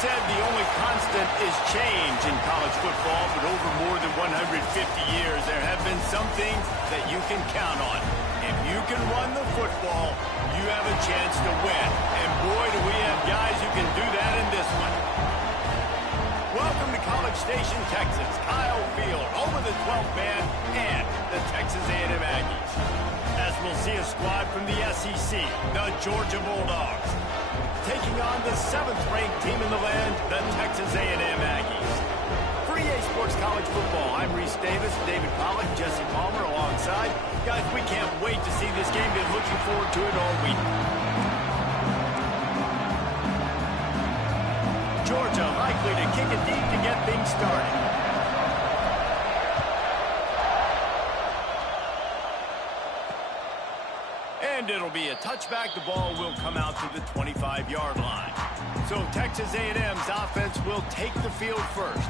said the only constant is change in college football, but over more than 150 years, there have been some things that you can count on. If you can run the football, you have a chance to win. And boy, do we have guys who can do that in this one. Welcome to College Station, Texas. Kyle Field, over the 12th man, and the Texas A&M Aggies. As we'll see a squad from the SEC, the Georgia Bulldogs, taking on the 7th-ranked team in the land, the Texas A&M Aggies. For EA Sports College Football, I'm Reese Davis, David Pollack, Jesse Palmer alongside. Guys, we can't wait to see this game. Been looking forward to it all week. Georgia likely to kick it deep to get things started. And it'll be a touchback. The ball will come out to the 25-yard line. So Texas A&M's offense will take the field first.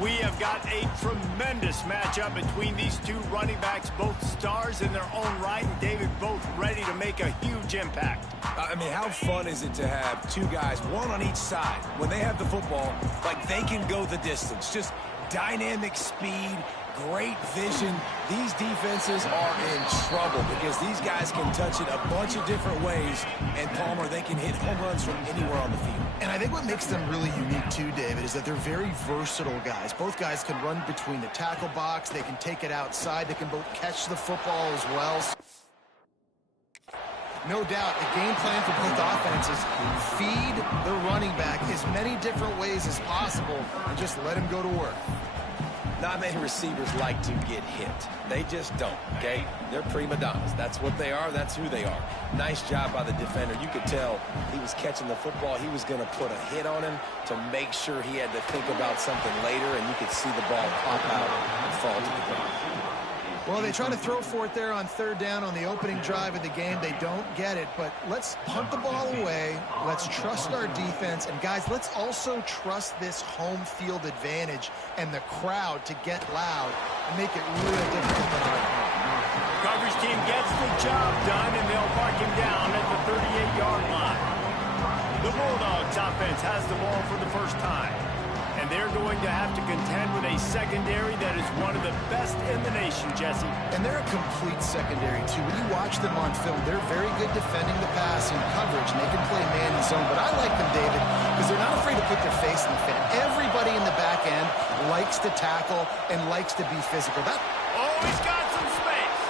We have got a tremendous matchup between these two running backs, both stars in their own right, and David, both ready to make a huge impact. I mean, how fun is it to have two guys, one on each side, when they have the football, like they can go the distance. Just dynamic speed, great vision. These defenses are in trouble because these guys can touch it a bunch of different ways, and Palmer, they can hit home runs from anywhere on the field. And I think what makes them really unique too, David, is that they're very versatile guys. Both guys can run between the tackle box. They can take it outside. They can both catch the football as well. No doubt, the game plan for both offenses, feed the running back as many different ways as possible and just let him go to work. Not many receivers like to get hit. They just don't, okay? They're prima donnas. That's what they are. That's who they are. Nice job by the defender. You could tell he was catching the football. He was going to put a hit on him to make sure he had to think about something later, and you could see the ball pop out and fall to the ground. Well, they try to throw for it there on 3rd down on the opening drive of the game. They don't get it, but let's punt the ball away. Let's trust our defense. And, guys, let's also trust this home field advantage and the crowd to get loud and make it really difficult on our home. Coverage team gets the job done, and they'll mark him down at the 38-yard line. The Bulldogs offense has the ball for the first time. And they're going to have to contend with a secondary that is one of the best in the nation, Jesse. And they're a complete secondary, too. When you watch them on film, they're very good defending the pass and coverage, and they can play man and zone. But I like them, David, because they're not afraid to put their face in the fan. Everybody in the back end likes to tackle and likes to be physical. Oh, he's got some space.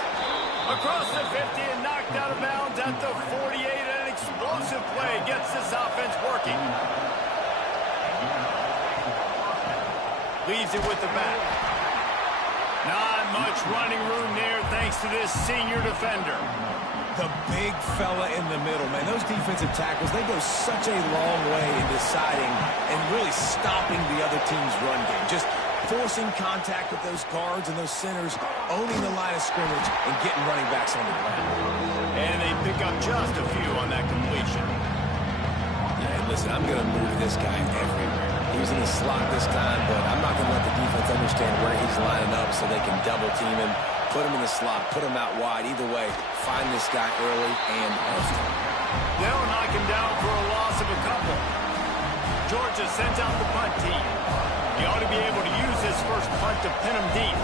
Across the 50 and knocked out of bounds at the 48. An explosive play gets this offense working. Leaves it with the back. Not much running room there thanks to this senior defender. The big fella in the middle, man. Those defensive tackles, they go such a long way in deciding and really stopping the other team's run game. Just forcing contact with those guards and those centers, owning the line of scrimmage, and getting running backs on the ground. And they pick up just a few on that completion. Yeah, and listen, I'm going to move this guy everywhere. He was in the slot this time, but I'm not going to let the defense understand where he's lining up so they can double team him, put him in the slot, put him out wide. Either way, find this guy early and often. They'll knock him down for a loss of a couple. Georgia sends out the punt team. He ought to be able to use this first punt to pin him deep.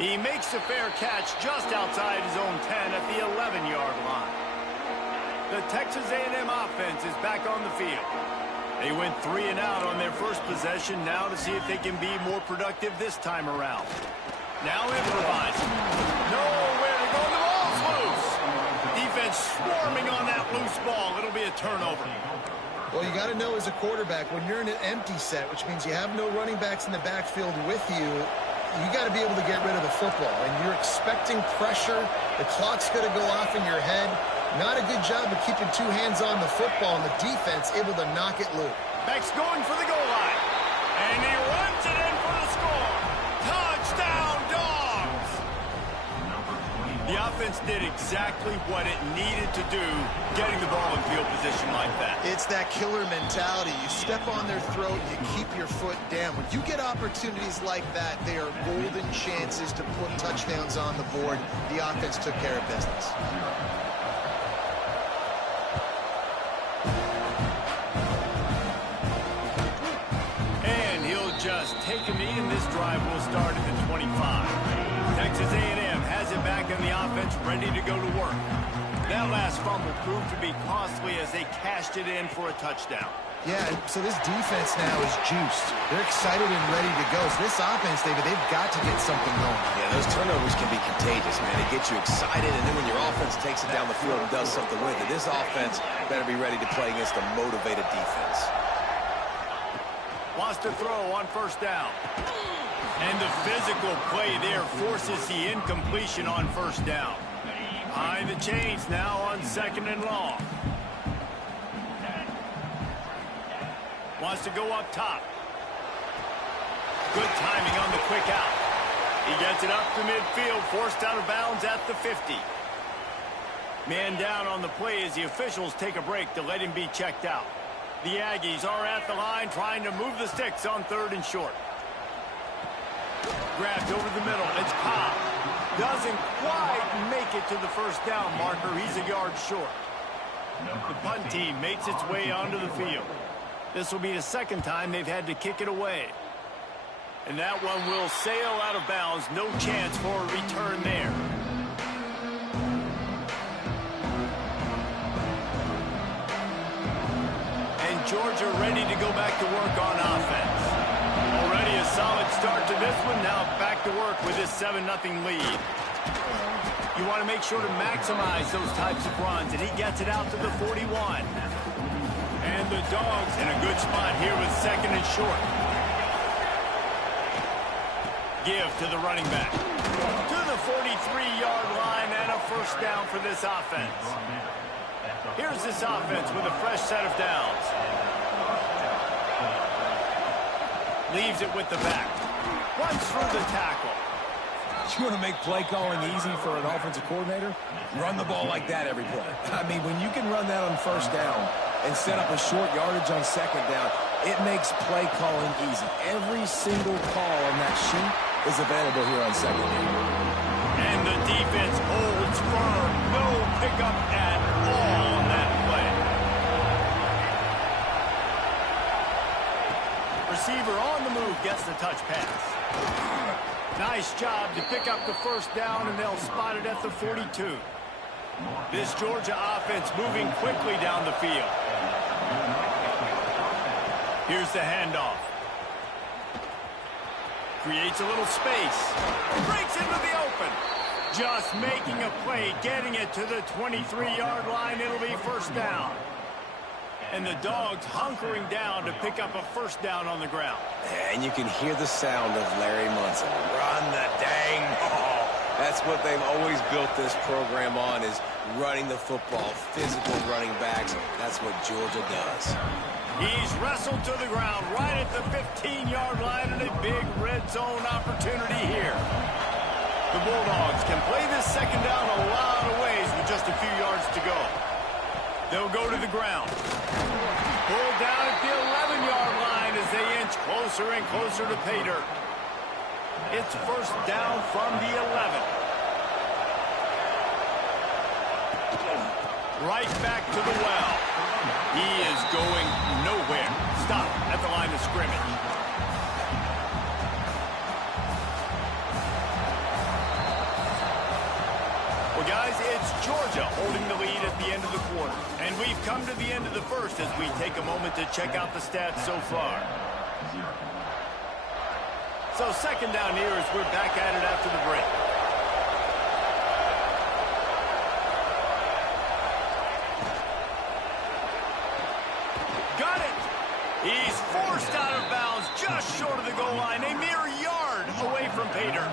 He makes a fair catch just outside his own 10 at the 11-yard line. The Texas A&M offense is back on the field. They went 3 and out on their first possession. Now to see if they can be more productive this time around. Now improvising. Nowhere to go. The ball's loose. Defense swarming on that loose ball. It'll be a turnover. Well, you got to know as a quarterback, when you're in an empty set, which means you have no running backs in the backfield with you, you got to be able to get rid of the football. And you're expecting pressure. The clock's going to go off in your head. Not a good job of keeping 2 hands on the football, and the defense able to knock it loose. Beck's going for the goal line. And he runs it in for the score. Touchdown, Dogs! The offense did exactly what it needed to do, getting the ball in field position like that. It's that killer mentality. You step on their throat, you keep your foot down. When you get opportunities like that, they are golden chances to put touchdowns on the board. The offense took care of business. drive will start at the 25. Texas A&M has it back in the offense, ready to go to work. That last fumble proved to be costly as they cashed it in for a touchdown. Yeah, and so this defense now is juiced. They're excited and ready to go. So this offense, David, they've got to get something going. Yeah, those turnovers can be contagious, man. They get you excited, and then when your offense takes it down the field and does something with it, this offense better be ready to play against a motivated defense. Wants to throw on first down. And the physical play there forces the incompletion on first down. Behind the chains now on second and long. Wants to go up top. Good timing on the quick out. He gets it up to midfield, forced out of bounds at the 50. Man down on the play as the officials take a break to let him be checked out. The Aggies are at the line trying to move the sticks on third and short. Grabbed over the middle. It's Cobb. Doesn't quite make it to the first down marker. He's a yard short. The punt team makes its way onto the field. This will be the second time they've had to kick it away. And that one will sail out of bounds. No chance for a return there. And Georgia ready to go back to work on offense. Already a solid start to this one. Now back to work with this 7-0 lead. You want to make sure to maximize those types of runs, and he gets it out to the 41. And the Dogs in a good spot here with second and short. Give to the running back. To the 43-yard line and a first down for this offense. Here's this offense with a fresh set of downs. Leaves it with the back. Runs through the tackle. You want to make play calling easy for an offensive coordinator? Run the ball like that every play. I mean, when you can run that on first down and set up a short yardage on second down, it makes play calling easy. Every single call on that sheet is available here on second down. And the defense holds firm. No pickup at all on that play. Receiver on the move gets the touch pass. Nice job to pick up the first down, and they'll spot it at the 42. This Georgia offense moving quickly down the field. Here's the handoff. Creates a little space. Breaks into the open. Just making a play, getting it to the 23-yard line. It'll be first down. And the Dogs hunkering down to pick up a first down on the ground. And you can hear the sound of Larry Munson. Run the dang ball. That's what they've always built this program on, is running the football, physical running backs. That's what Georgia does. He's wrestled to the ground right at the 15-yard line, and a big red zone opportunity here. The Bulldogs can play this second down a lot of ways with just a few yards to go. They'll go to the ground. Pulled down at the 11-yard line as they inch closer and closer to pay dirt. It's first down from the 11. Right back to the well. He is going nowhere. Stop at the line of scrimmage. Well, guys, it's Georgia holding the lead at the end of the quarter. And we've come to the end of the first as we take a moment to check out the stats so far. So second down here as we're back at it after the break. Got it! He's forced out of bounds just short of the goal line, a mere yard away from pay dirt.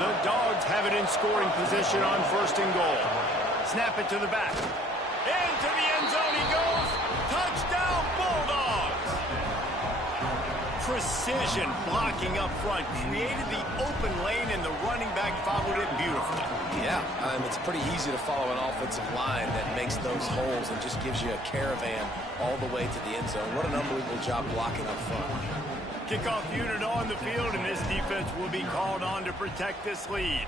The Dogs have it in scoring position on first and goal. Snap it to the back. Into the end zone he goes. Touchdown, Bulldogs! Precision blocking up front created the open lane, and the running back followed it beautifully. Yeah, it's pretty easy to follow an offensive line that makes those holes and just gives you a caravan all the way to the end zone. What an unbelievable job blocking up front. Kickoff unit on the field, and this defense will be called on to protect this lead.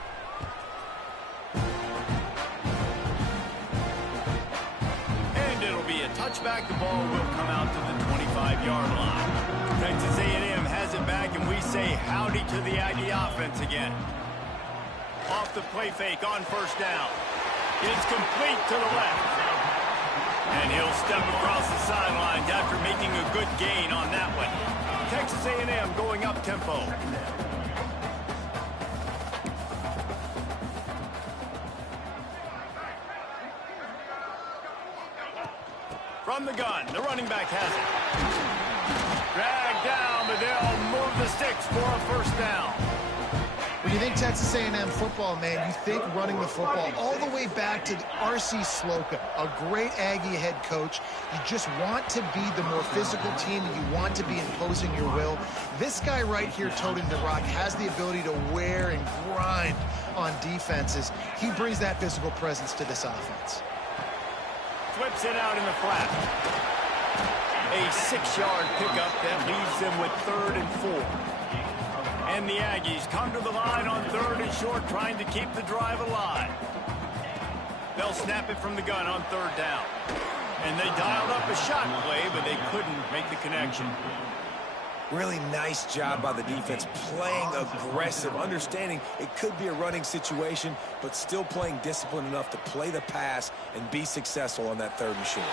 And it'll be a touchback. The ball will come out to the 25-yard line. Texas A&M has it back, and we say howdy to the Aggie offense again. Off the play fake on first down. It's complete to the left. And he'll step across the sidelines after making a good gain on that one. Texas A&M going up tempo. From the gun, the running back has it. Dragged down, but they'll move the sticks for a first down. When you think Texas A&M football, man, you think running the football all the way back to R.C. Slocum, a great Aggie head coach. You just want to be the more physical team, and you want to be imposing your will. This guy right here, toting the rock, has the ability to wear and grind on defenses. He brings that physical presence to this offense. Flips it out in the flat. A 6-yard pickup that leaves them with 3rd and 4. And the Aggies come to the line on 3rd and short, trying to keep the drive alive. They'll snap it from the gun on 3rd down. And they dialed up a shot play, but they couldn't make the connection. Really nice job by the defense, playing aggressive, understanding it could be a running situation, but still playing disciplined enough to play the pass and be successful on that 3rd and short.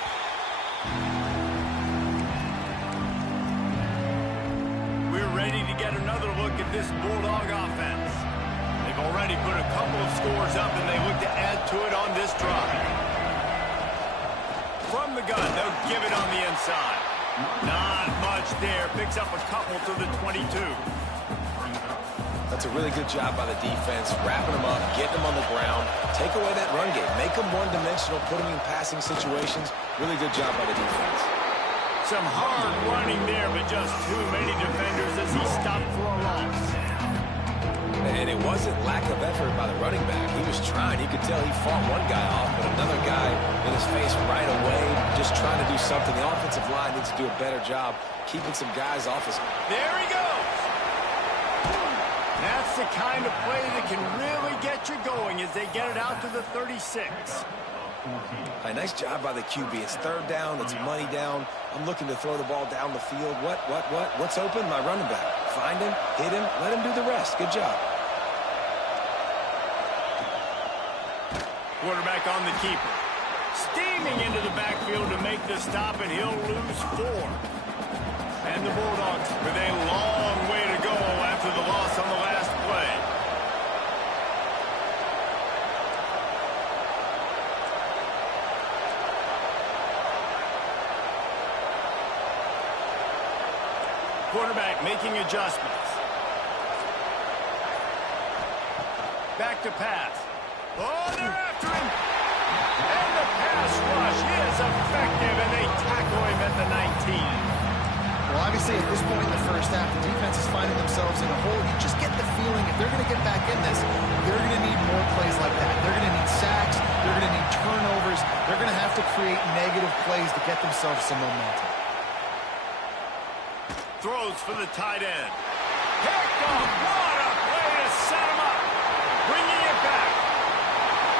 We're ready to get another look at this Bulldog offense. They've already put a couple of scores up, and they look to add to it on this drive. From the gun, they'll give it on the inside. Not much there. Picks up a couple to the 22. That's a really good job by the defense, wrapping them up, getting them on the ground, take away that run game, make them one-dimensional, put them in passing situations. Really good job by the defense. Some hard running there, but just too many defenders as he stopped for a loss. And it wasn't lack of effort by the running back. He was trying. You could tell he fought one guy off, but another guy in his face right away, just trying to do something. The offensive line needs to do a better job keeping some guys off his... There he goes! That's the kind of play that can really get you going as they get it out to the 36. A nice job by the QB. It's 3rd down. It's money down. I'm looking to throw the ball down the field. What's open? My running back. Find him, hit him, let him do the rest. Good job. Quarterback on the keeper. Steaming into the backfield to make the stop, and he'll lose 4. And the Bulldogs with a long way to go after the loss on the last play. Quarterback making adjustments. Back to pass. Oh, they're after him. And the pass rush is effective, and they tackle him at the 19. Well, obviously, at this point in the first half, the defense is finding themselves in a hole. You just get the feeling if they're going to get back in this, they're going to need more plays like that. They're going to need sacks. They're going to need turnovers. They're going to have to create negative plays to get themselves some momentum. Throws for the tight end. Picked off. What a play to set him up. Bringing it back.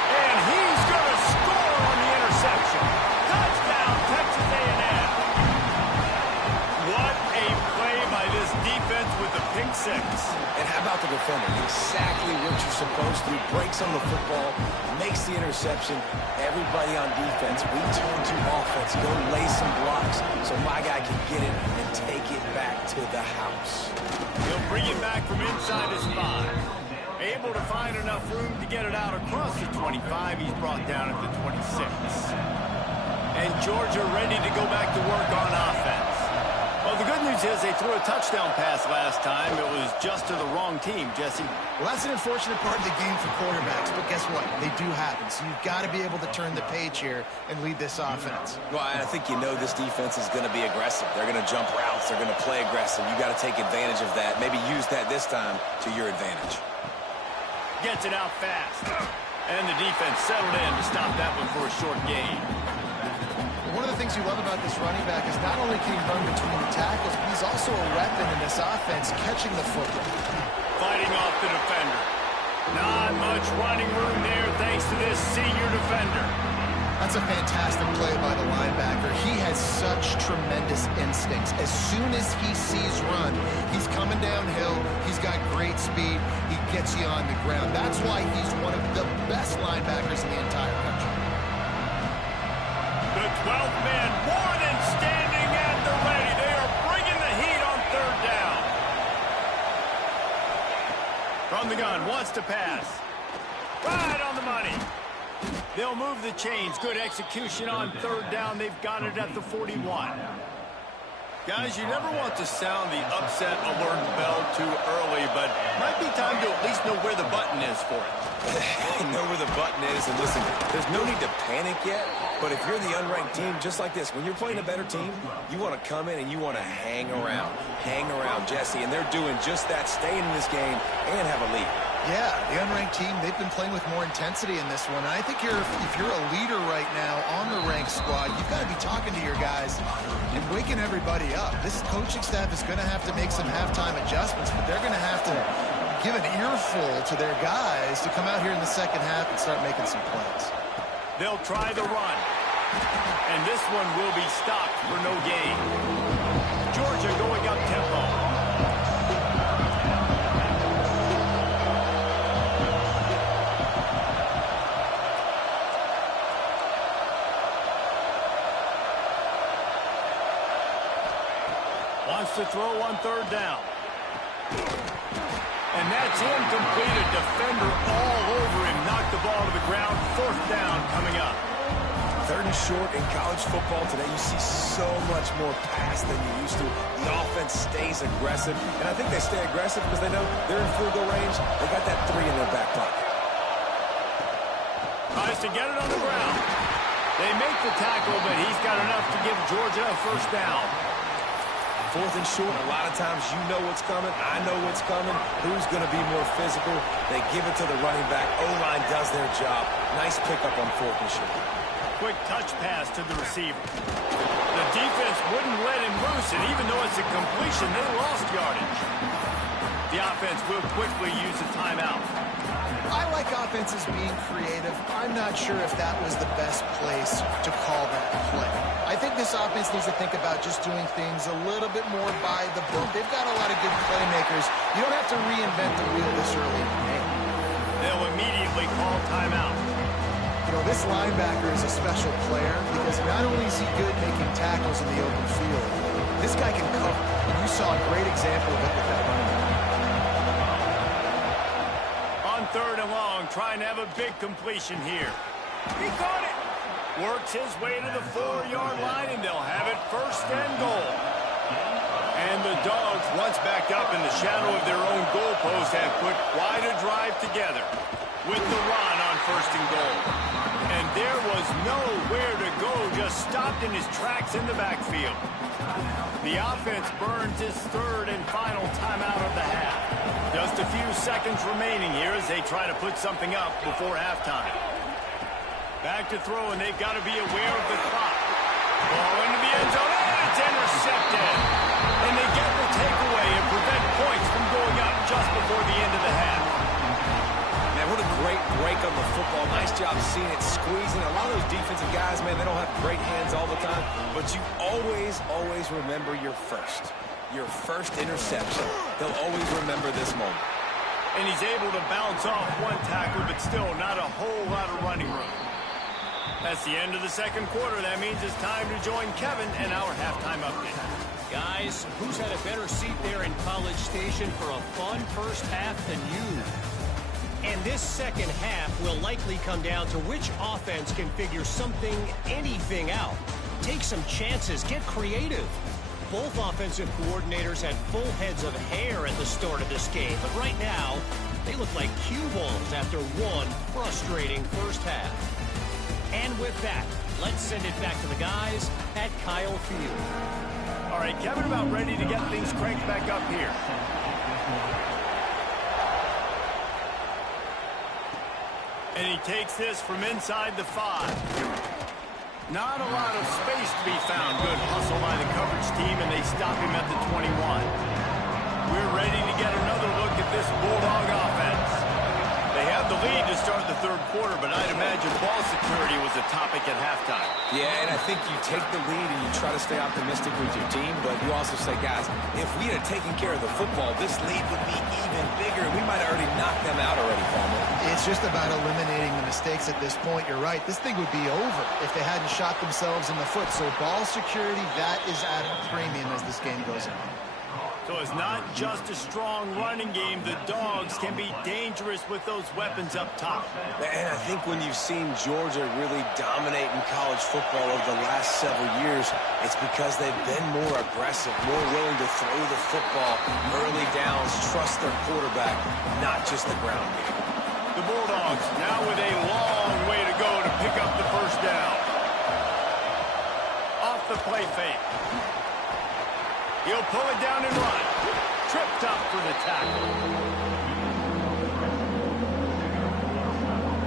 And he's going to score on the interception. Touchdown, Texas A&M. What a play by this defense with the pick 6. And how about the defender? Exactly what you're supposed to do. Breaks on the football, makes the interception. Everybody on defense, we turn to offense. Go lay some blocks so my guy can get it and take it back to the house. He'll bring it back from inside his 5. Able to find enough room to get it out across the 25. He's brought down at the 26. And Georgia ready to go back to work on offense. Well, the good news is they threw a touchdown pass last time. It was just to the wrong team, Jesse. Well, that's an unfortunate part of the game for quarterbacks, but guess what? They do happen, so you've got to be able to turn the page here and lead this offense. Well, I think you know this defense is going to be aggressive. They're going to jump routes. They're going to play aggressive. You got to take advantage of that. Maybe use that this time to your advantage. Gets it out fast. And the defense settled in to stop that one for a short gain. One of the things you love about this running back is not only can he run between the tackles, but he's also a weapon in this offense, catching the football. Fighting off the defender. Not much running room there thanks to this senior defender. That's a fantastic play by the linebacker. He has such tremendous instincts. As soon as he sees run, he's coming downhill. He's got great speed. He gets you on the ground. That's why he's one of the best linebackers in the entire country. The 12th man more than standing at the ready. They are bringing the heat on third down. From the gun, wants to pass. Right on the money. They'll move the chains. Good execution on third down. They've got it at the 41. Guys, you never want to sound the upset alert bell too early, but might be time to at least know where the button is for it. Know where the button is, and listen, there's no need to panic yet, but if you're the unranked team, just like this, when you're playing a better team, you want to come in and you want to hang around, Jesse, and they're doing just that, staying in this game and have a lead. Yeah, the unranked team, they've been playing with more intensity in this one. And I think if you're a leader right now on the ranked squad, you've got to be talking to your guys and waking everybody up. This coaching staff is going to have to make some halftime adjustments, but they're going to have to give an earful to their guys to come out here in the second half and start making some plays. They'll try the run. And this one will be stopped for no gain. Georgia going up tempo. Wants to throw on third down. And that's incomplete. A defender all over him. Knocked the ball to the ground. Fourth down coming up. Third and short in college football today, you see so much more pass than you used to. The offense stays aggressive, and I think they stay aggressive because they know they're in field goal range. They got that 3 in their back pocket. Tries to get it on the ground. They make the tackle, but he's got enough to give Georgia a first down. Fourth and short, a lot of times you know what's coming. I know what's coming. Who's going to be more physical? They give it to the running back. O-line does their job. Nice pickup on fourth and short. Quick touch pass to the receiver. The defense wouldn't let him loose, and even though it's a completion, they lost yardage. The offense will quickly use a timeout. I like offenses being creative. I'm not sure if that was the best place to call that play. I think this offense needs to think about just doing things a little bit more by the book. They've got a lot of good playmakers. You don't have to reinvent the wheel this early in the game. They'll immediately call timeout. You know, this linebacker is a special player because not only is he good making tackles in the open field, this guy can cover. And you saw a great example of it with that running back. On third and long, trying to have a big completion here. He caught it. Works his way to the 4-yard line, and they'll have it first and goal. And the Dogs, once backed up in the shadow of their own goalpost, have put quite a drive together with the run on first and goal. And there was nowhere to go, just stopped in his tracks in the backfield. The offense burns his third and final timeout of the half. Just a few seconds remaining here as they try to put something up before halftime. Back to throw, and they've got to be aware of the clock. Ball into the end zone, and it's intercepted. And they get the takeaway and prevent points from going up just before the end of the half. Man, what a great break on the football. Nice job seeing it, squeezing. A lot of those defensive guys, man, they don't have great hands all the time, but you always remember your first interception. They'll always remember this moment. And he's able to bounce off one tackle, but still not a whole lot of running room. That's the end of the second quarter. That means it's time to join Kevin and our halftime update. Guys, who's had a better seat there in College Station for a fun first half than you? And this second half will likely come down to which offense can figure something, anything out. Take some chances, get creative. Both offensive coordinators had full heads of hair at the start of this game, but right now, they look like cue balls after one frustrating first half. And with that, let's send it back to the guys at Kyle Field. All right, Kevin, about ready to get things cranked back up here. And he takes this from inside the 5. Not a lot of space to be found. Good hustle by the coverage team, and they stop him at the 21. We're ready to get another look at this Bulldog offense. They They have the lead to start the third quarter, but I'd imagine ball security was a topic at halftime. Yeah, and I think you take the lead and you try to stay optimistic with your team, but you also say, guys, if we had taken care of the football, this lead would be even bigger. We might have already knocked them out already, Palmer. It's just about eliminating the mistakes at this point. You're right. This thing would be over if they hadn't shot themselves in the foot. So ball security, that is at a premium as this game goes on. So it's not just a strong running game. The Dogs can be dangerous with those weapons up top. And I think when you've seen Georgia really dominate in college football over the last several years, it's because they've been more aggressive, more willing to throw the football early downs, trust their quarterback, not just the ground game. The Bulldogs now with a long way to go to pick up the first down. Off the play fake. He'll pull it down and run. Tripped up for the tackle.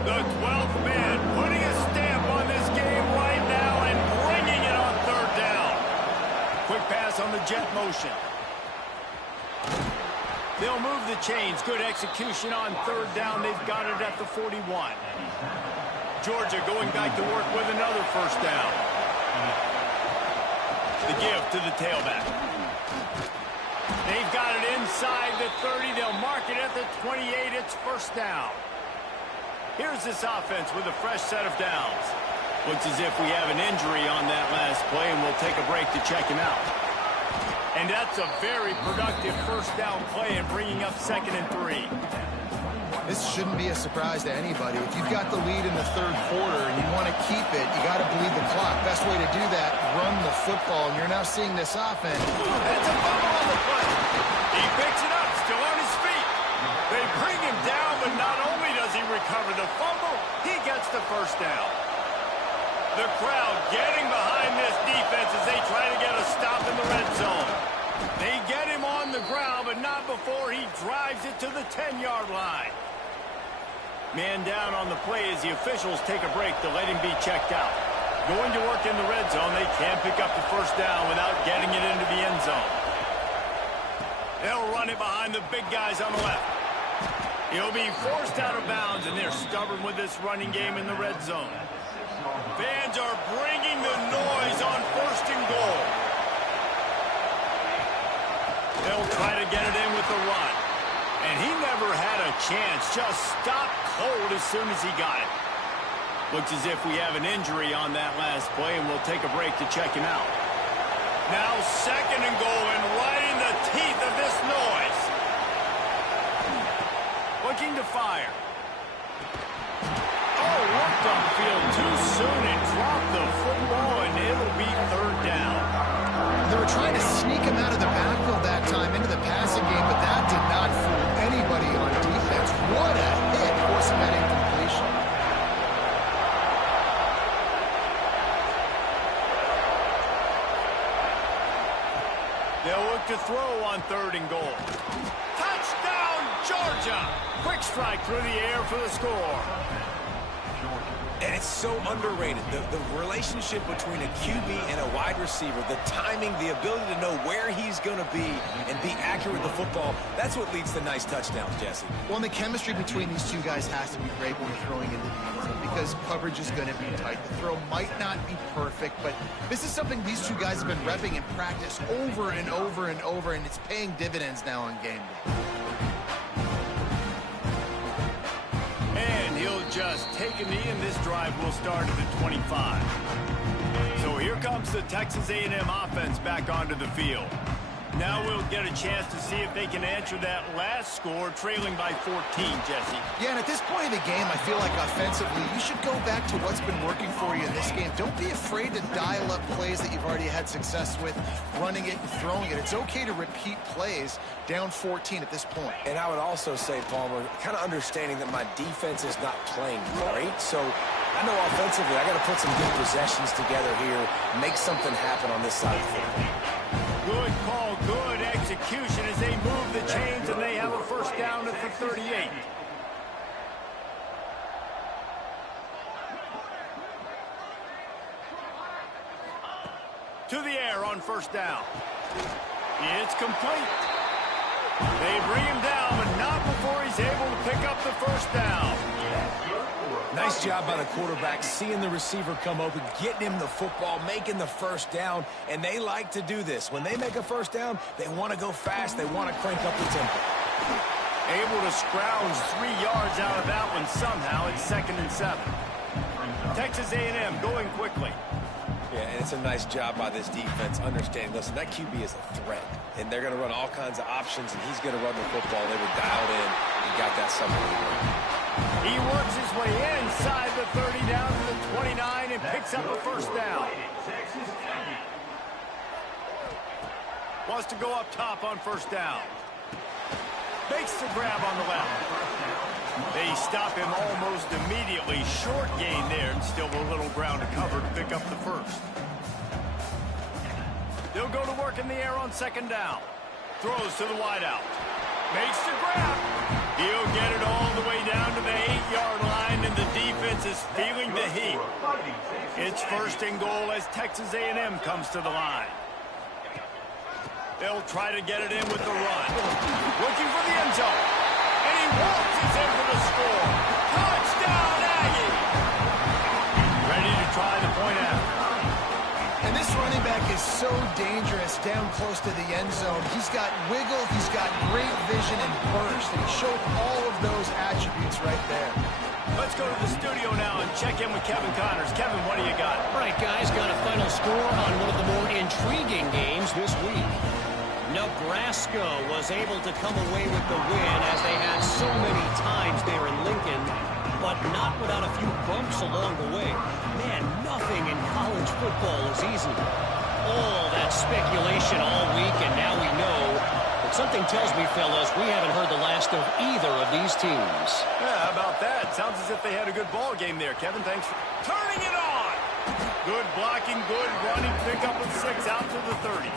The 12th man putting a stamp on this game right now and bringing it on third down. Quick pass on the jet motion. They'll move the chains. Good execution on third down. They've got it at the 41. Georgia going back to work with another first down. The give to the tailback. They've got it inside the 30. They'll mark it at the 28. It's first down. Here's this offense with a fresh set of downs. Looks as if we have an injury on that last play, and we'll take a break to check him out. And that's a very productive first down play and bringing up 2nd and 3. This shouldn't be a surprise to anybody. If you've got the lead in the third quarter and you want to keep it, you got to bleed the clock. Best way to do that, run the football. And you're now seeing this offense. That's a fumble on the play. He picks it up, still on his feet. They bring him down, but not only does he recover the fumble, he gets the first down. The crowd getting behind this defense as they try to get a stop in the red zone. They get him on the ground, but not before he drives it to the 10-yard line. Man down on the play as the officials take a break to let him be checked out. Going to work in the red zone, they can't pick up the first down without getting it into the end zone. They'll run it behind the big guys on the left. He'll be forced out of bounds, and they're stubborn with this running game in the red zone. Fans are bringing the noise on 1st and goal. They'll try to get it in with the run. And he never had a chance, just stopped cold as soon as he got it. Looks as if we have an injury on that last play, and we'll take a break to check him out. Now 2nd and goal, and right in the teeth of this noise. Looking to fire. Oh, worked upfield too soon and dropped the football, and it'll be third down. They were trying to sneak him out of the backfield that time into the passing game, but that did not fool anybody on defense. What a hit, forcing that incompletion. They'll look to throw on 3rd and goal. Touchdown, Georgia! Quick strike through the air for the score. And it's so underrated. The relationship between a QB and a wide receiver, the timing, the ability to know where he's going to be and be accurate with the football, that's what leads to nice touchdowns, Jesse. Well, and the chemistry between these two guys has to be great when you're throwing into the end zone because coverage is going to be tight. The throw might not be perfect, but this is something these two guys have been repping in practice over and over and over, and it's paying dividends now on game day. And he'll just take a knee, and this drive will start at the 25. So here comes the Texas A&M offense back onto the field. Now we'll get a chance to see if they can answer that last score, trailing by 14, Jesse. Yeah, and at this point in the game, I feel like offensively, you should go back to what's been working for you in this game. Don't be afraid to dial up plays that you've already had success with, running it and throwing it. It's okay to repeat plays down 14 at this point. And I would also say, Palmer, kind of understanding that my defense is not playing great, so I know offensively I got to put some good possessions together here, make something happen on this side of the football. Good call, good execution as they move the chains, and they have a first down at the 38. To the air on first down. It's complete. They bring him down, but not before he's is able to pick up the first down. Nice job by the quarterback, seeing the receiver come open, getting him the football, making the first down, and they like to do this. When they make a first down, they want to go fast. They want to crank up the tempo. Able to scrounge 3 yards out of that one somehow. It's 2nd and 7. Texas A&M going quickly. Yeah, and it's a nice job by this defense understanding, listen, that QB is a threat, and they're going to run all kinds of options, and he's going to run the football. They were dialed in and got that somewhere. He works his way inside the 30 down to the 29 and picks up a first down. Wants to go up top on first down. Makes the grab on the left. They stop him almost immediately. Short gain there and still a little ground to cover to pick up the first. They'll go to work in the air on 2nd down. Throws to the wideout. Makes the grab. He'll get it all the way down to the 8-yard line, and the defense is feeling the heat. It's 1st and goal as Texas A&M comes to the line. They'll try to get it in with the run. Looking for the end zone. And he waltzes in for the score. Touchdown, Aggie! Ready to try the point after. And this running back is so dangerous down close to the end zone. He's got wiggle, he's got great vision and burst, and he showed all of those attributes right there. Let's go to the studio now and check in with Kevin Connors. Kevin, what do you got? All right, guys, got a final score on one of the more intriguing games this week. Nebraska was able to come away with the win as they had so many times there in Lincoln, but not without a few bumps along the way. Man, nothing in college football is easy. All that speculation all week, and now we know. But something tells me, fellas, we haven't heard the last of either of these teams. Yeah, how about that? Sounds as if they had a good ball game there. Kevin, thanks for turning it on. Good blocking, good running, pick up of 6 out to the 30.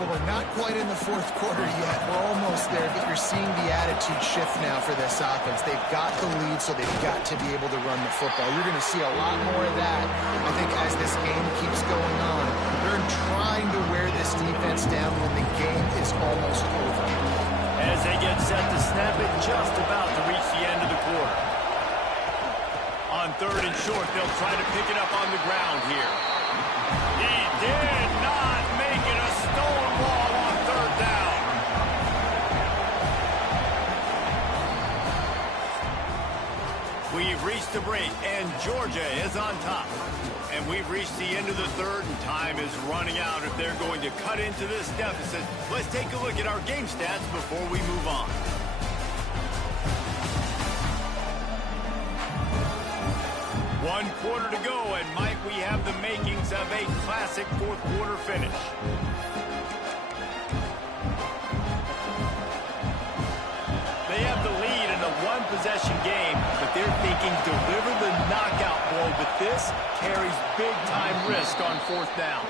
Well, we're not quite in the 4th quarter yet. We're almost there, but you're seeing the attitude shift now for this offense. They've got the lead, so they've got to be able to run the football. You're going to see a lot more of that, I think, as this game keeps going on. They're trying to wear this defense down when the game is almost over. As they get set to snap it, just about to reach the end of the quarter. On 3rd and short, they'll try to pick it up on the ground here. He did not make it a stolen ball on 3rd down. We've reached the break, and Georgia is on top. And we've reached the end of the 3rd, and time is running out if they're going to cut into this deficit. Let's take a look at our game stats before we move on. One quarter to go, and might we have the makings of a classic 4th quarter finish. They have the lead in a 1-possession game, but they're thinking deliver the knockout blow, but this carries big-time risk on 4th down.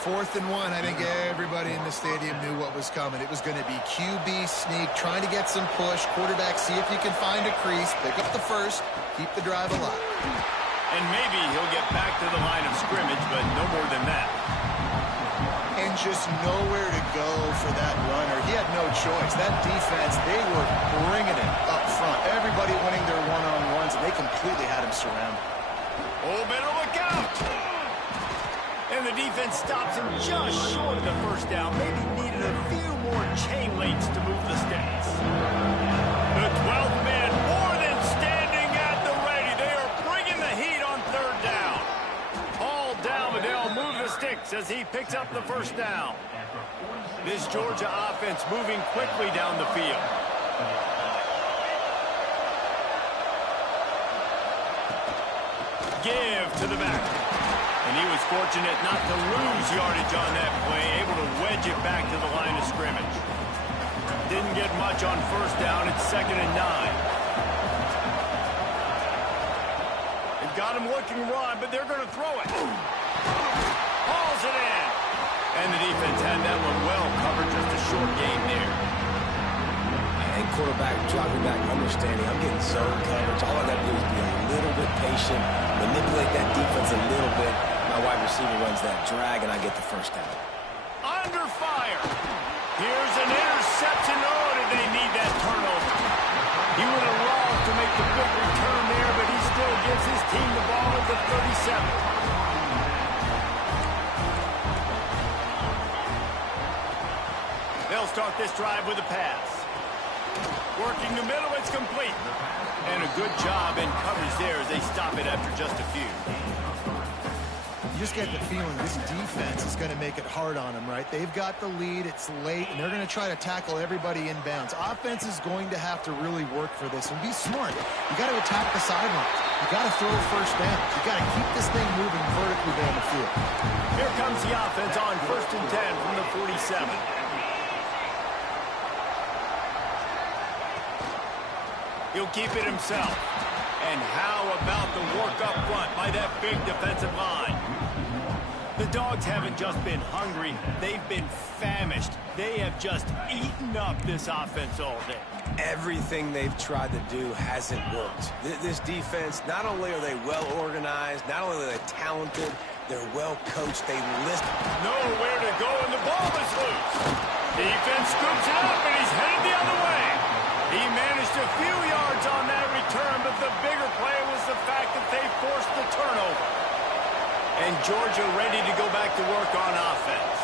4th and 1, I think everybody in the stadium knew what was coming. It was going to be QB sneak, trying to get some push, quarterback, see if you can find a crease, pick up the first, keep the drive alive. And maybe he'll get back to the line of scrimmage, but no more than that. And just nowhere to go for that runner. He had no choice. That defense, they were bringing it up front. Everybody winning their one-on-ones, and they completely had him surrounded. Oh, better look out! And the defense stops him just short of the first down. Maybe needed a few more chain links to move the sticks. The 12th man more than standing at the ready. They are bringing the heat on 3rd down. All down, but they'll move the sticks as he picks up the first down. This Georgia offense moving quickly down the field. Give to the back. And he was fortunate not to lose yardage on that play, able to wedge it back to the line of scrimmage. Didn't get much on 1st down. It's 2nd and 9. They've got him looking run, but they're going to throw it. Hauls it in. And the defense had that one well covered, just a short gain there. And quarterback dropping back, understanding I'm getting zone coverage. All I got to do is be a little bit patient, manipulate that defense a little bit. My wide receiver runs that drag, and I get the first down. Under fire. Here's an interception. Oh, did they need that turnover? He would have loved to make the big return there, but he still gives his team the ball at the 37. They'll start this drive with a pass. Working the middle, it's complete. And a good job in coverage there as they stop it after just a few. You just get the feeling this defense is going to make it hard on them, right? They've got the lead, it's late, and they're going to try to tackle everybody inbounds. Offense is going to have to really work for this and be smart. You got to attack the sidelines. You got to throw first down. You got to keep this thing moving vertically down the field. Here comes the offense on 1st and 10 from the 47. He'll keep it himself. And how about the work up front by that big defensive line? The Dogs haven't just been hungry, they've been famished. They have just eaten up this offense all day. Everything they've tried to do hasn't worked. This defense, not only are they well organized, not only are they talented, they're well coached. They list nowhere to go, and the ball is loose. Defense scoops it up, and he's headed the other way. He managed a few yards on that return, but the bigger play was the fact that they forced the turnover. And Georgia ready to go back to work on offense.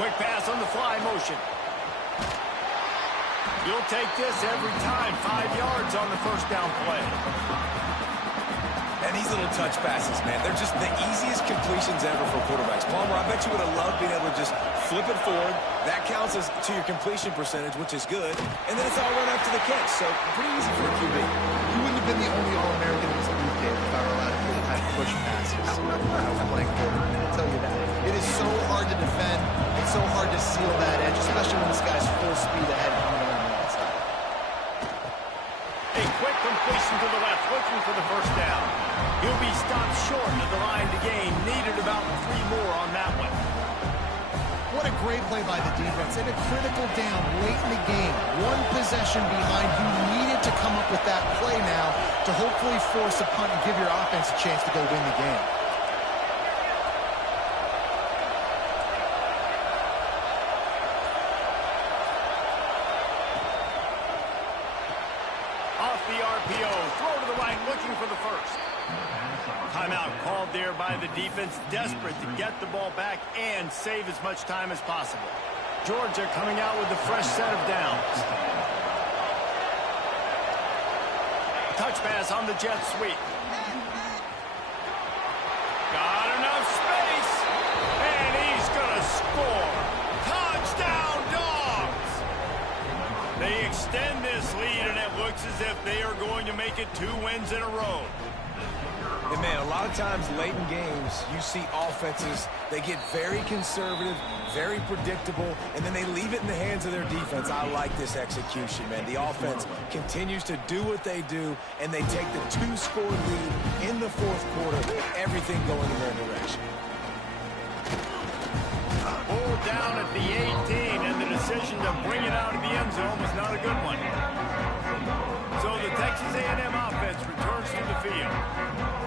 Quick pass on the fly motion. You'll take this every time. 5 yards on the first down play. And these little touch passes, man, they're just the easiest completions ever for quarterbacks. Palmer, I bet you would have loved being able to just flip it forward. That counts as to your completion percentage, which is good. And then it's all run after the catch, so pretty easy for a QB. You wouldn't have been the only All-American in this league game if I were allowed to do the type of push passes when I was playing quarterback. I'll tell you that. It is so hard to defend. It's so hard to seal that edge, especially when this guy's full speed ahead coming on the outside. A quick completion to the left, looking for the first down. He'll be stopped short of the line to gain. Needed about 3 more on that one. What a great play by the defense. And a critical down late in the game. One possession behind. You needed to come up with that play now to hopefully force a punt and give your offense a chance to go win the game. Off the RPO, throw to the right, looking for the first. Timeout called there by the defense, desperate to get the ball back and save as much time as possible. Georgia coming out with a fresh set of downs. Touch pass on the jet sweep. Got enough space, and he's going to score. Touchdown, Dogs! They extend this lead, and it looks as if they are going to make it 2 wins in a row. And, man, a lot of times late in games, you see offenses, they get very conservative, very predictable, and then they leave it in the hands of their defense. I like this execution, man. The offense continues to do what they do, and they take the 2-score lead in the 4th quarter, everything going in their direction. Pulled down at the 18, and the decision to bring it out of the end zone was not a good one. So the Texas A&M offense returns to the field.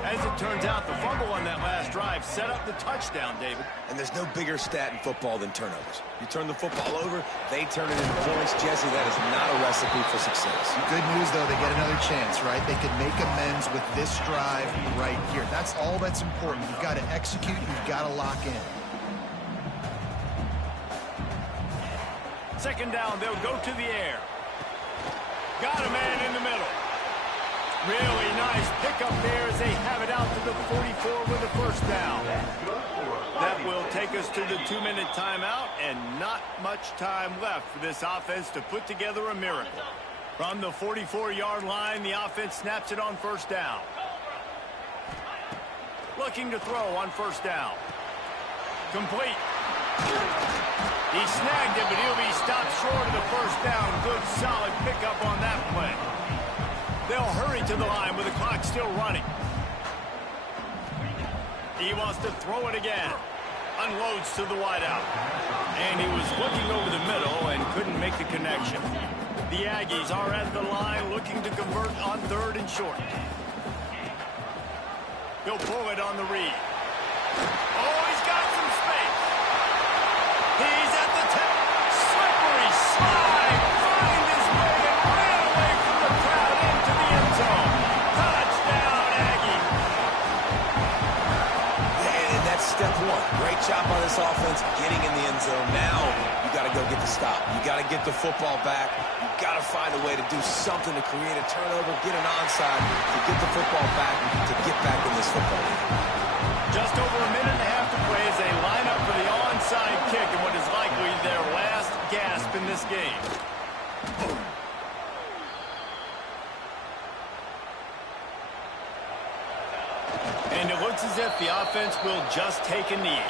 As it turns out, the fumble on that last drive set up the touchdown, David. And there's no bigger stat in football than turnovers. You turn the football over, they turn it into points. Jesse, that is not a recipe for success. Good news, though, they get another chance, right? They can make amends with this drive right here. That's all that's important. You've got to execute. You've got to lock in. 2nd down, they'll go to the air. Got a man in the middle. Really nice pickup there as they have it out to the 44 with a first down. That will take us to the 2-minute timeout, and not much time left for this offense to put together a miracle. From the 44-yard line, the offense snaps it on 1st down. Looking to throw on 1st down. Complete. He snagged it, but he'll be stopped short of the 1st down. Good, solid pickup on that play. They'll hurry to the line with the clock still running. He wants to throw it again. Unloads to the wideout. And he was looking over the middle and couldn't make the connection. The Aggies are at the line looking to convert on 3rd and short. He'll pull it on the read. Oh, he's got some space. He's at the tip. Slippery slide. Find his way and ran away from the crowd step one. Great job by this offense getting in the end zone. Now you got to go get the stop. You got to get the football back. You got to find a way to do something to create a turnover, get an onside, to get the football back, to get back in this football game. Just over a minute and a half to play as they line up for the onside kick in what is likely their last gasp in this game. And it looks as if the offense will just take a knee.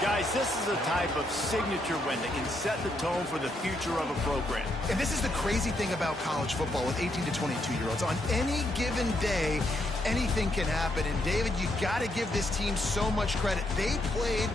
Guys, this is a type of signature win that can set the tone for the future of a program. And this is the crazy thing about college football with 18 to 22-year-olds. On any given day, anything can happen. And, David, you got to give this team so much credit. They played